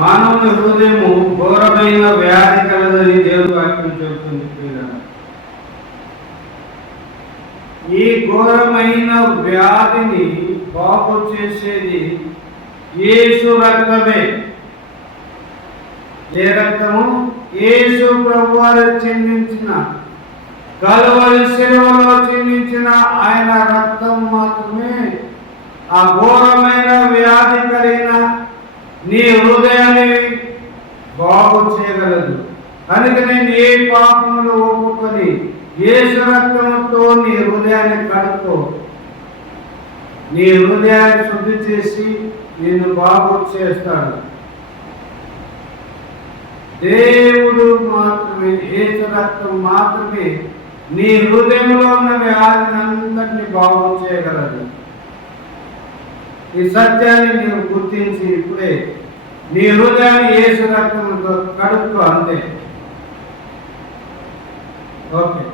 మానవుని హృదయము ఘోరమైన వ్యాధి కలదని దేవుని వాక్యం చెబుతుంది. ఈ ఘోరమైన వ్యాధిని బాగు చేసేది యేసు రక్తమే. ఏ రక్తము? యేసు ప్రభువారు చిందించిన, కలువరి శిలువలో చిందించిన ఆయన రక్తం మాత్రమే ఆ ఘోరమైన వ్యాధి కలిగిన నీ హృదయాన్ని బాగు చేయగలదు. అందుకని నీ పాపములు ఒప్పుకొని యేసు రక్తంతో నీ హృదయాన్ని కడుక్కో. నీ హృదయాన్ని శుద్ధి చేసి నిన్ను బాగు చేస్తాడు. దేవుడు మాత్రమే, యేసు రక్తం మాత్రమే నీ హృదయంలో ఉన్న వ్యాధిని అంతటిని బాగు చేయగలదు. ఈ సత్యాన్ని నీవు గుర్తించి ఇప్పుడే నీ హృదయాన్ని యేసు రక్తంతో కడుక్కో. అంతే. ఓకే.